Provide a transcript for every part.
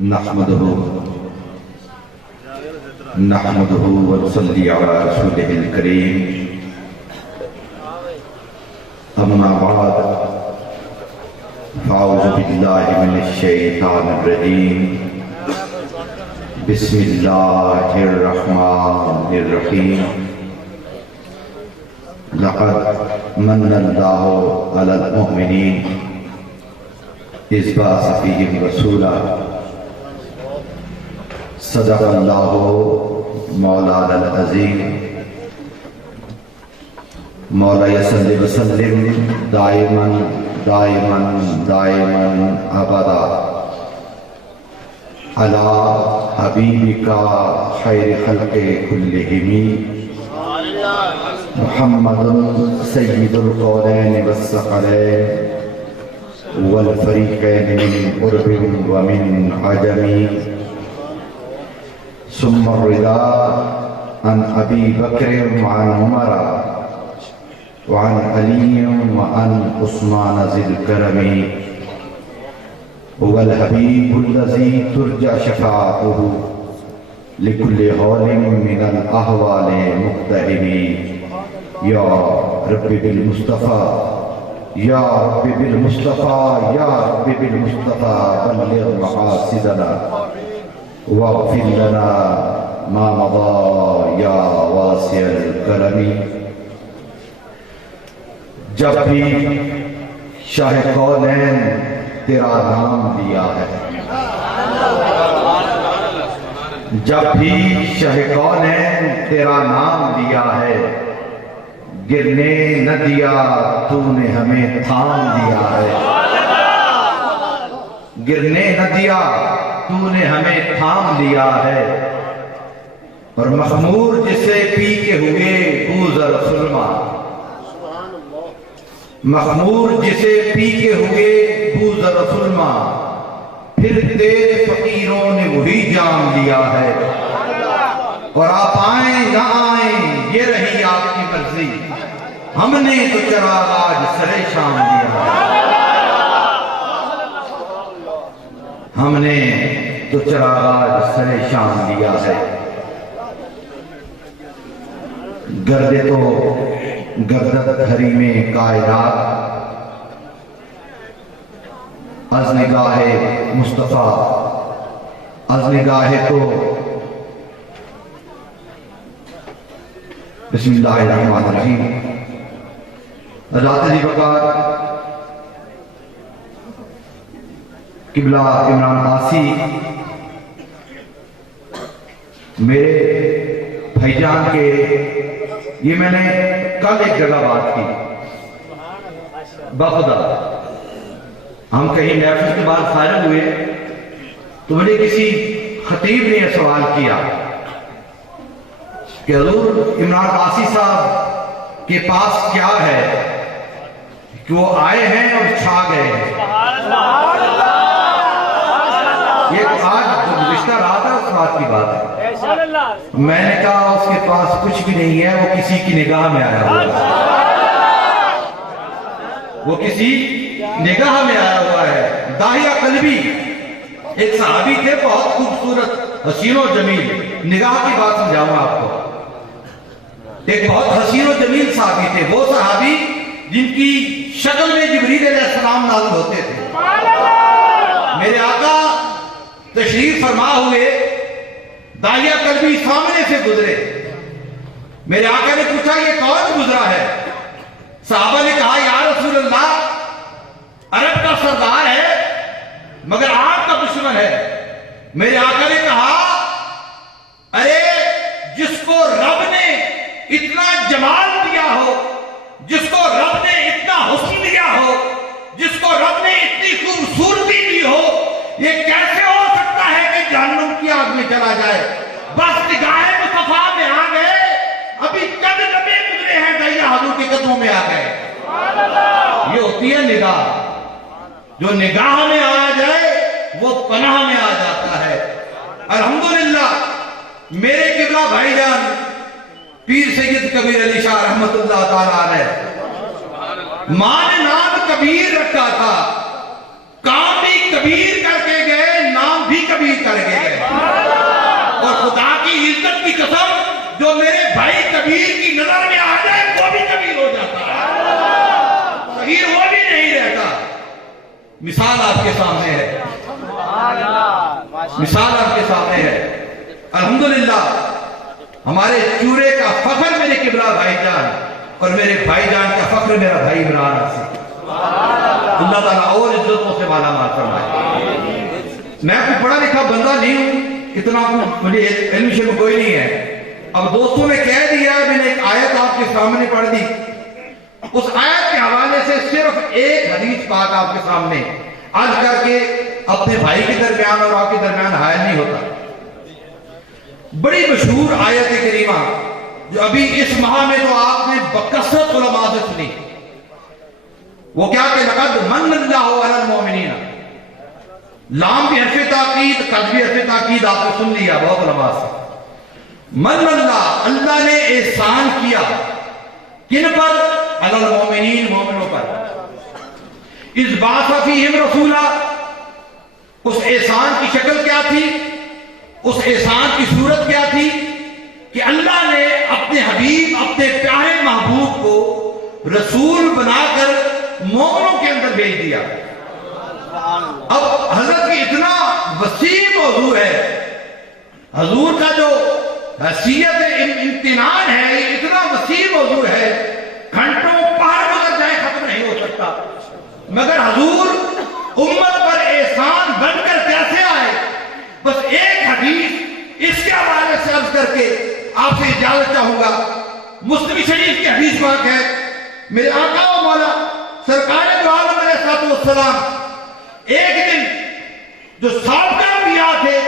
نحمده ونصلي على رسوله الكريم أما بعد فأعوذ بالله من الشيطان الرجيم بسم الله الرحمن الرحيم لقد من الله على المؤمنين إذ بعث فيهم رسولا صدق اللہ مولانا العظیم مولا صلی وسلم دائما دائما دائما ابدا علی حبیبک خیر خلق کلہم محمد سید القولین والثقلین والفریقین من قرب ومن عجم ثم الرضا عن أبي بكر وعن عمر وعن علي وعن عثمان ذي الكرم هو الحبيب الذي ترجى شفاعته لكل حال من الأحوال مقتحم يا رب بالمصطفى يا رب بالمصطفى يا رب بالمصطفى بلغ مقاصدنا واغفر لنا ما مضى یا واسع الکرم۔ جب بھی شاہ کونین تیرا نام لیا ہے، جب بھی شاہ کونین تیرا نام لیا ہے، گرنے نہ دیا تو نے ہمیں تھام دیا ہے، گرنے نہ دیا تو نے ہمیں تھام لیا ہے، اور مخمور جسے پی کے ہوئے بوزر سلما، مخمور جسے پی کے ہوئے بوزر سلما، پھر تیرے فقیروں نے وہی جام لیا ہے، اور آپ آئیں نہ آئیں یہ رہی آپ کی مرضی، ہم نے تو چراغ آج سرے شام لیا ہے، ہم نے تو چراغ آج سرے شام لیا ہے۔ گردے تو گردت حریم کائنات، از نگاہ مصطفیٰ از نگاہ تو بسم اللہ الرحمن الرحیم۔ رات دی وقار قبلہ عمران قاسی میرے بھائی جان کے، یہ میں نے کل ایک جگہ بات کی بخدا، ہم کہیں محفل کے بعد فارغ ہوئے تو مجھے کسی خطیب نے یہ سوال کیا کہ حضور عمران قاسی صاحب کے پاس کیا ہے کہ وہ آئے ہیں اور چھا گئے ہیں؟ یہ آج رشتہ رہا تھا اس بات کی بات ہے۔ میں نے کہا اس کے پاس کچھ بھی نہیں ہے، وہ کسی کی نگاہ میں آیا ہوا ہے، وہ کسی نگاہ میں آیا ہوا ہے۔ داہیہ قلبی ایک صحابی تھے، بہت خوبصورت حسین و جمیل، نگاہ کی بات سمجھاؤں آپ کو، ایک بہت حسین و جمیل صحابی تھے، وہ صحابی جن کی شکل میں جبریل علیہ السلام نازل ہوتے تھے۔ میرے آقا تشریف فرما ہوئے، داہیہ قلبی سامنے سے گزرے، میرے آقا نے پوچھا یہ کون گزرا ہے؟ صحابہ نے کہا یا رسول اللہ عرب کا سردار ہے مگر آپ کا دشمن ہے۔ میرے آقا نے کہا ارے جس کو رب نے اتنا جمال دیا ہو، جس کو رب نے اتنا حسن دیا ہو، جس کو رب نے اتنی خوبصورتی دی ہو، یہ کیسے ہو سکتا ہے کہ جہنم کی آگ میں چلا جائے؟ بس نگاہ مصطفیٰ میں آ گئے، ابھی چند لمحے گزرے ہیں داہیہ حضور کے قدموں میں آ گئے۔ یہ ہوتی ہے نگاہ، جو نگاہ میں آ جائے وہ پناہ میں آ جاتا ہے۔ الحمدللہ میرے قبلہ بھائی جان پیر سید کبیر علی شاہ رحمت اللہ تعالیٰ علیہ، ماں نے نام کبیر رکھا تھا، کام بھی کبیر کر کے گئے، نام بھی کبیر صغیر کی نظر میں آ جائے وہ بھی کبیر ہو جاتا ہے، صغیر وہ بھی نہیں رہتا۔ مثال آپ کے سامنے ہے، مثال آپ کے سامنے ہے۔ الحمدللہ ہمارے چورے کا فخر میرے قبلہ بھائی جان، اور میرے بھائی جان کا فخر میرا بھائی عمران آصف۔ اللہ تعالیٰ اور عزتوں سے مالا مال فرمائے۔ میں کوئی پڑھا لکھا بندہ نہیں ہوں، اتنا مجھے علم شرم کوئی نہیں ہے۔ اب دوستوں نے کہہ دیا، میں نے ایک آیت آپ کے سامنے پڑھ دی، اس آیت کے حوالے سے صرف ایک حدیث پاک آپ کے سامنے عرض کر کے اپنے بھائی کے درمیان اور آپ کے درمیان حائل نہیں ہوتا۔ بڑی مشہور آیت کریمہ جو ابھی اس ماہ میں تو آپ نے بکثرت علماء سے سنی، وہ کیا کہ لقد من اللہ علی المؤمنین، لام بھی حرف تاکید، قد بھی حرف تاکید، آپ نے سن لیا بہت علماء سے۔ من اللہ، اللہ نے احسان کیا کن پر؟ علی المؤمنین، مومنوں پر۔ اذ بعث فیہم رسولا، اس احسان کی شکل کیا تھی، اس احسان کی صورت کیا تھی کہ اللہ نے اپنے حبیب، اپنے پیارے محبوب کو رسول بنا کر مومنوں کے اندر بھیج دیا۔ اب حضرت کی اتنا وسیع موضوع ہے، حضور کا جو حیثیت امتنان ہے، یہ اتنا وسیع موضوع ہے، گھنٹوں پہاڑ گزر جائے ختم نہیں ہو سکتا، مگر حضور امت پر احسان بن کر کیسے آئے، بس ایک حدیث اس کے حوالے سے عرض کر کے آپ سے اجازت چاہوں گا۔ مسلم شریف کی حدیث پاک ہے، میرے آقا و مولا سرکار دو عالم علیہ الصلوۃ والسلام ایک دن جو سابقہ انبیاء تھے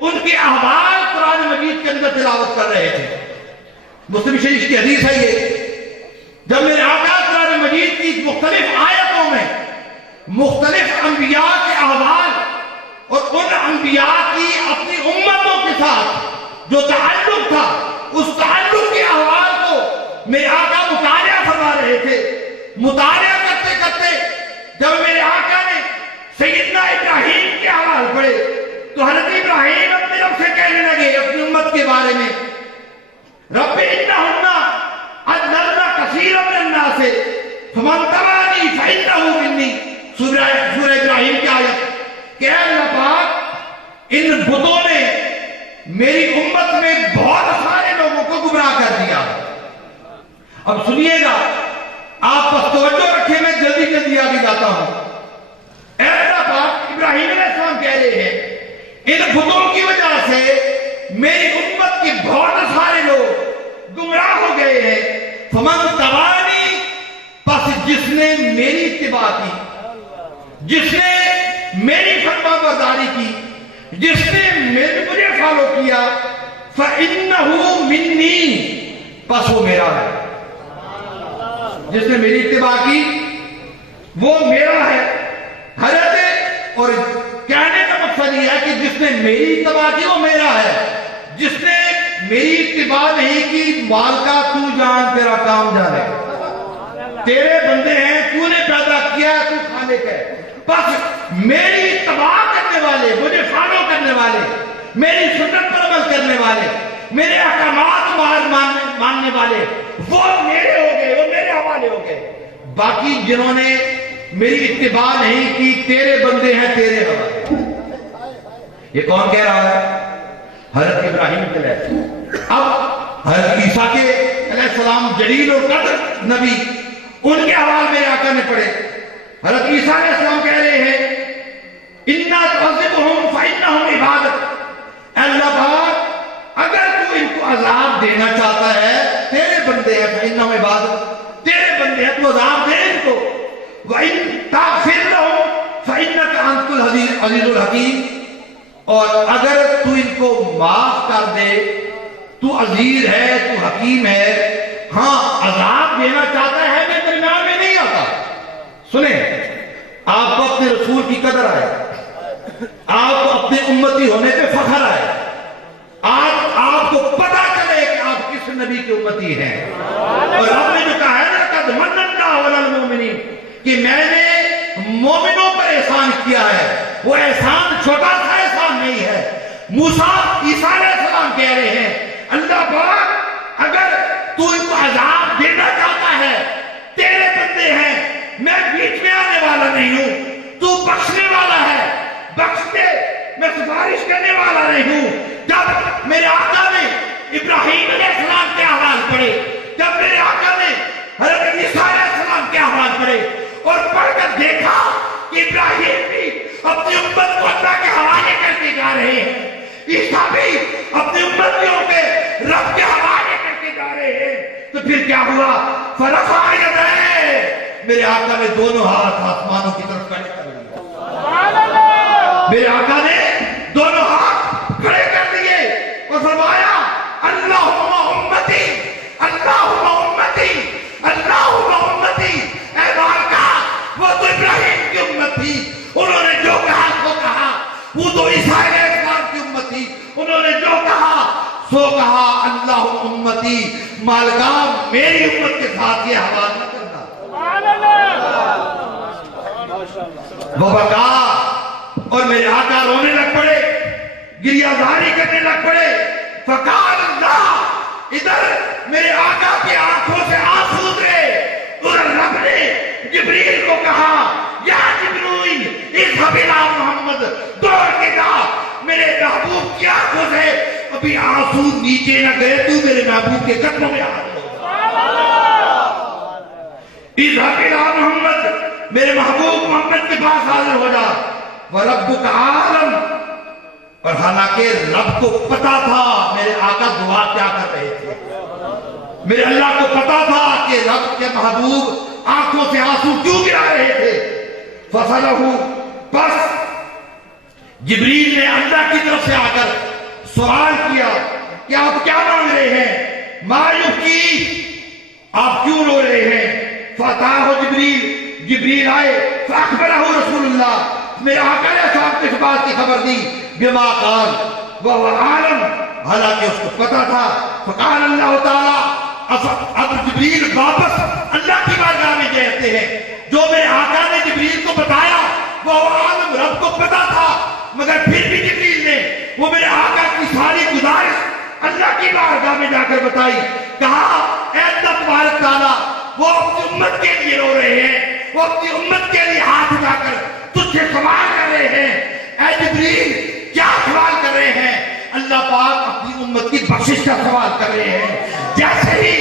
ان کے احوال قرآن مجید کے اندر تلاوت کر رہے تھے۔ مسلم شریف کی حدیث ہے یہ، جب میرے آقا قرآن مجید کی مختلف آیتوں میں مختلف انبیاء کے احوال اور ان انبیاء کی اپنی امتوں کے ساتھ جو تعلق تھا، اس تعلق کے احوال کو میرے آقا مطالعہ فرما رہے تھے۔ مطالعہ کرتے کرتے جب میرے آقا نے سیدنا ابراہیم کے احوال پڑھے تو حضرت ابراہیم اپنے رب سے کہنے لگے اپنی امت کے بارے میں، رب انہن اضللن کثیرا من الناس فمن تبعنی فانہ منی۔ سورہ ابراہیم کی آیت کہ اے اللہ پاک، ان بتوں نے میری امت میں بہت سارے لوگوں کو گمراہ کر دیا۔ اب سنیے گا، آپ بس توجہ رکھیں، میں جلدی جلدی آگے جاتا ہوں۔ اے اللہ پاک، ابراہیم علیہ السلام کہہ رہے ہیں ان بتوں کی وجہ سے میری امت کے بہت سارے لوگ گمراہ ہو گئے ہیں۔ فمن تبعنی، پس جس نے میری اتباع کی، جس نے میری فرما برداری کی، جس نے مجھے فالو کیا، فَإِنَّهُ مِنِّي، پس وہ میرا ہے۔ جس نے میری اتباع کی وہ میرا ہے۔ حضرت، اور کہنے کا مقصد یہ ہے کہ جس نے میری اتباع کی وہ میرا ہے، جس نے میری اتباع نہیں کی، مالکا تو جان، تیرا کام جانے، تیرے بندے ہیں، تو نے پیدا کیا، تو خالق ہے۔ بس میری اتباع کرنے والے، مجھے فالو کرنے والے، میری سنت پر عمل کرنے والے، میرے احکامات ماننے والے، وہ میرے ہو گئے، وہ میرے حوالے ہو گئے۔ باقی جنہوں نے میری اتباع نہیں کی، تیرے بندے ہیں، تیرے حوالے۔ یہ کون کہہ رہا ہے؟ حضرت ابراہیم علیہ السلام۔ اب حضرت عیسیٰ کے علیہ السلام جلیل اور قدر نبی، ان کے حوال میرے آقا نے پڑھے۔ حضرت عیسیٰ علیہ السلام کہہ رہے ہیں اِنَّا تُعَذِّبُهُمْ فَإِنَّهُمْ عِبَادَتُ، اللہ پاک اگر تو ان کو عذاب دینا چاہتا ہے، تیرے بندے ہیں، فَإِنَّهُمْ عِبَادَتُ، تیرے بندے ہیں، تو عذاب دے ان کو۔ وَإِن تَغْفِرْ لَهُمْ فَإِنَّكَ أَنْتَ الْعَزِيزُ الْحَكِيمُ، اور اگر تو ان کو معاف کر دے، تو عزیز ہے، تو حکیم ہے۔ ہاں، عذاب دینا چاہتا ہے، میں درمیان میں نہیں آتا۔ سنیں، آپ کو اپنے رسول کی قدر آئے، آپ کو اپنے امتی ہونے پہ فخر آئے، آپ کو پتا چلے کہ آپ کس نبی کے امتی ہیں۔ اور آپ نے جو کہا ہے نا، قد من اللہ علی المؤمنین، کہ میں نے مومنوں پر احسان کیا ہے، وہ احسان چھوٹا سا احسان نہیں ہے۔ موسیٰ عیسیٰ علیہ السلام کہہ رہے ہیں اللہ پاک اگر تو ان کو عذاب دینا چاہتا ہے، تیرے بندے ہیں، میں بیچ میں آنے والا نہیں ہوں، تو بخشنے والا ہے، بخش دے، میں سفارش کرنے والا نہیں ہوں۔ جب میرے آقا نے ابراہیم علیہ السلام کے احوال پڑھے، جب میرے آقا نے حضرت عیسیٰ علیہ السلام کے احوال پڑھے اور پڑھ کر دیکھا کہ ابراہیم بھی اپنی امت کو اللہ کے حوالے کر کے جا رہے ہیں، عیسیٰ بھی اپنی امتیوں کے رب کے حوالے کر کے جا رہے ہیں، تو پھر کیا ہوا؟ فرفع یدیہ، میرے آقا نے دونوں ہاتھ آسمانوں کی طرف کھڑے کر لیے، میرے آقا نے دونوں ہاتھ کھڑے کر دیے اور فرمایا اللہم امتی، اللہم امتی، اللہم امتی۔ اے مالکا، وہ تو ابراہیم کی امت تھی، انہوں نے جو کہا سو کہا، وہ تو عیسیٰ علیہ السلام کی امت تھی، انہوں نے جو کہا سو کہا، اللہم امتی۔ مالکا میری امت کے ساتھ یہ حوالہ نہ کرنا۔ وہ بکا اور میرے آقا رونے لگ پڑے، گریہ زاری کرنے لگ پڑے۔ فقال اللہ، ادھر میرے آقا کی آنکھوں سے آنسو اترے، ادھر رب نے جبریل کو کہا یا جبریل اذهب الى محمد، دوڑ کے جا میرے محبوب کی آنکھوں سے ابھی آنسو نیچے نہ گئے، تو میرے محبوب کے قدموں میں حاضر ہو۔ اذهب الى محمد، میرے محبوب محمد کے پاس حاضر ہو جا۔ وَرَبُّكَ عَالَمْ، اور حالانکہ رب کو پتا تھا میرے آقا دعا کیا کر رہے تھے، میرے اللہ کو پتا تھا کہ رب کے محبوب آنکھوں سے آنسو کیوں گرا رہے تھے۔ فَصَلَهُ، بس جبریل نے اللہ کی طرف سے آ کر سوال کیا کہ آپ کیا مانگ رہے ہیں؟ مَا يُبْكِي، آپ کیوں رو رہے ہیں؟ فَأَتَاهُ جبریل، جبریل آئے، فَأَخْبَرَهُ رسول اللہ، میرے آقا نے صاحب کے بات کی خبر دی، بما قال وهو عالم، حالانکہ اس کو پتا تھا۔ فقال اللہ تعالیٰ، اب جبریل واپس اللہ کی بارگاہ میں کہتے ہیں جو میرے آقا نے جبریل کو بتایا وہ عالم، رب کو پتا تھا، مگر پھر بھی جبریل نے وہ میرے آقا کی ساری گزارش اللہ کی بارگاہ میں جا کر بتائی۔ کہا اے اللہ تبارک تعالیٰ، وہ اپنی امت کے لیے رو رہے ہیں، وہ اپنی امت کے لیے ہاتھ اٹھا کر تجھ سے سوال کر رہے ہیں۔ اے جبریل کیا سوال کر رہے ہیں؟ اللہ پاک اپنی امت کی بخشش کا سوال کر رہے ہیں۔ جیسے ہی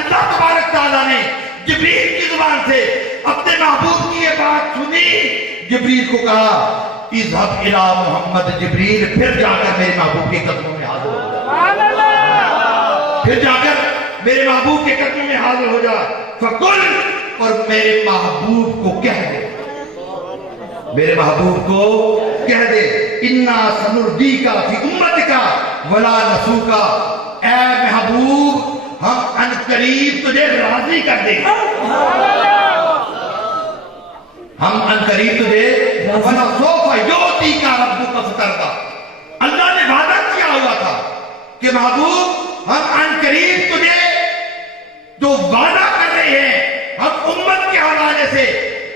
اللہ تبارک تعالیٰ نے جبریل کی زبان سے اپنے محبوب کی یہ بات سنی، جبریل کو کہا اذهب الى محمد، جبریل پھر جا کر میرے محبوب کے قدموں میں حاضر ہو جا، پھر جا کر میرے محبوب کے قدموں میں حاضر ہو جا۔ فقل، اور میرے محبوب کو کہہ دے، میرے محبوب کو کہہ دے انا سنردیکا فی امتکا ولا نسوکا، اے محبوب ہم ان قریب تجھے راضی کر دیں گے، ہم ان قریب تجھے وَنَسَوْفَ يُعْطِيكَ رَبُّكَ فَتَرْضَىٰ، اللہ نے وعدہ کیا ہوا تھا کہ محبوب ہم ان قریب تجھے جو وعدہ کر رہے ہیں ہم امت کے حوالے سے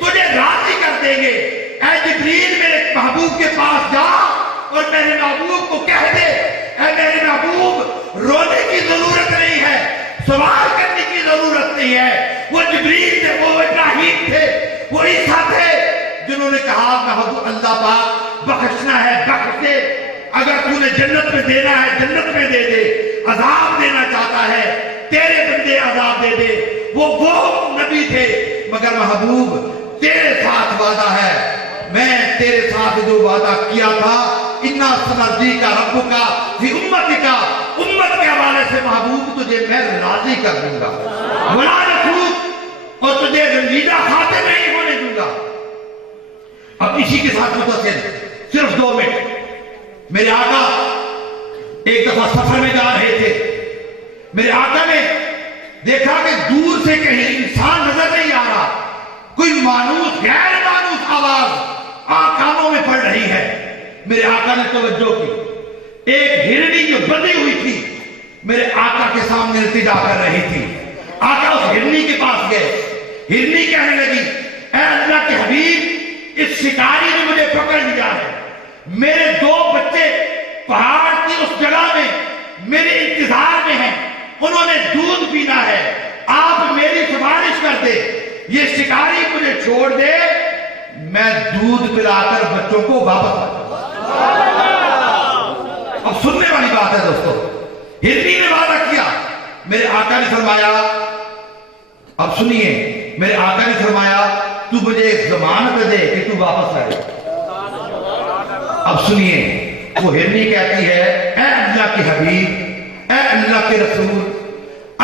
تجھے راضی کر دیں گے۔ اے جبریل میرے محبوب کے پاس جا اور میرے محبوب کو کہہ دے، اے میرے محبوب رونے کی ضرورت نہیں ہے، سوال کرنے کی ضرورت نہیں ہے۔ وہ جبریل تھے، وہ ابراہیم تھے، وہ عیسیٰ تھے جنہوں نے کہا محبوب اللہ پاک بخشنا ہے بخش دے، اگر تو نے جنت میں دینا ہے جنت میں دے دے، عذاب دینا چاہتا ہے تیرے بندے عذاب دے دے۔ وہ نبی تھے مگر محبوب تیرے ساتھ وعدہ ہے، میں تیرے ساتھ جو وعدہ کیا تھا انا سنردیکا ربکا فی امتکا، امت کے حوالے سے محبوب تجھے میں راضی کر دوں گا، ولا نسوک، اور تجھے رنجیدہ خاطر نہیں ہونے دوں گا۔ اب اسی کے ساتھ متصل صرف 2 منٹ، میرے آقا ایک دفعہ سفر میں جا رہے تھے، میرے آقا نے دیکھا کہ دور سے کہیں انسان نظر نہیں آ رہا، کوئی مانوس غیر مانوس آواز کانوں میں پڑ رہی ہے۔ میرے آقا نے توجہ کی، ایک ہرنی جو بندھی ہوئی تھی میرے آقا کے سامنے التجا کر رہی تھی۔ آقا اس ہرنی کے پاس گئے، ہرنی کہنے لگی اے اللہ کے حبیب، اس شکاری نے مجھے پکڑ لیا ہے، میرے 2 بچے پہاڑ کی اس جگہ میں میرے انتظار میں ہیں، انہوں نے دودھ پینا ہے، آپ میری سفارش کر دے، یہ شکاری مجھے چھوڑ دے، میں دودھ پلا کر بچوں کو واپس آ جاؤں۔ اب سننے والی بات ہے دوستو، ہرنی نے وعدہ کیا، میرے آقا نے فرمایا، اب سنیے، میرے آقا نے فرمایا تو مجھے ایک ضمانت دے کہ تو واپس آئے۔ اب سنیے، وہ ہرنی کہتی ہے، اے اللہ کے حبیب، اے اللہ کے رسول،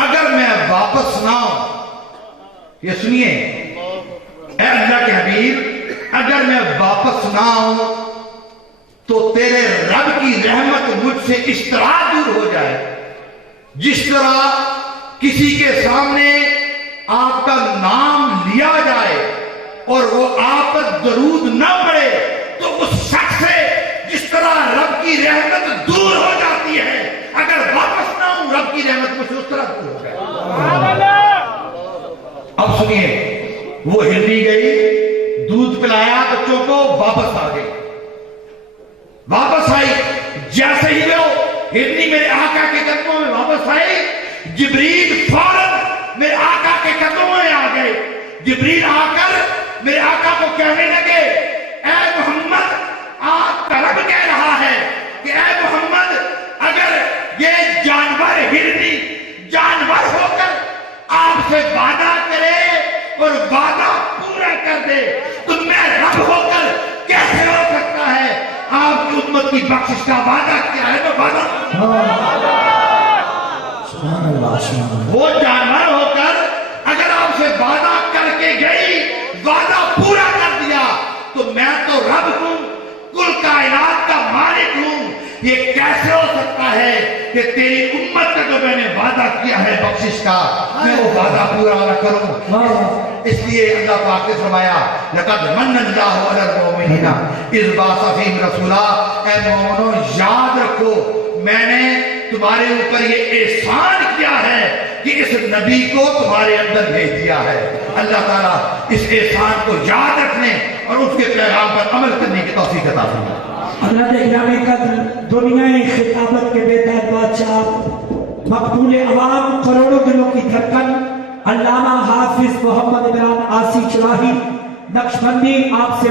اگر میں واپس نہ ہوں، یہ سنیے، اے اللہ کے حبیب اگر میں واپس نہ ہوں تو تیرے رب کی رحمت مجھ سے اس طرح دور ہو جائے جس طرح کسی کے سامنے آپ کا نام لیا جائے اور وہ آپ پر درود نہ پڑے تو اس شخص سے جس طرح رب کی رحمت دور ہو جاتی ہے، اگر واپس نہ ہوں رب کی رحمت مجھ سے اس طرح دور ہو جائے۔ اب سنیے، وہ ہرنی گئی، دودھ پلایا بچوں کو، واپس آ گئی، واپس آئی، جیسے ہی وہ ہرنی میرے آقا کے قدموں میں واپس آئی، جبریل فوراً میرے آقا کے قدموں میں آ گئے۔ جبریل آ کر میرے آقا کو کہنے لگے، اے محمد، آپ کا رب کہہ رہا ہے کہ اے محمد اگر یہ جانور ہرنی جانور ہو کر آپ سے وعدہ کرے اور وعدہ پورا کر دے تو میں رب ہو کر کیسے ہو سکتا ہے؟ آپ کی امت کی بخشش کا وعدہ کیا ہے؟ میں وعدہ وہ جانور ہو کر اگر آپ سے وعدہ کر کے گئی، وعدہ پورا کر دیا تو میں تو رب ہوں، کل کائنات کا مالک ہوں، یہ کیسے ہو سکتا ہے کہ تیری امت کا جو میں نے وعدہ کیا ہے بخشش کا، میں وہ وعدہ پورا نہ کروں؟ اس لیے اللہ پاک نے فرمایا، لقد من اللہ علی المؤمنین اذ بعث فیہم رسولا، اے مومنوں یاد رکھو میں نے تمہارے اوپر یہ احسان کیا ہے کہ اس نبی کو تمہارے اندر بھیج دیا ہے۔ اللہ تعالیٰ اس احسان کو یاد رکھنے اور اس کے پیغام پر عمل کرنے کی توفیق عطا فرمائے۔ اللہ گرامی قدر، دنیای خطابت کے بیدار بادشاہ، مقبول عوام، کروڑوں دلوں کی دھڑکن، علامہ حافظ محمد عمران آسی چراہی نقشبندی، آپ سے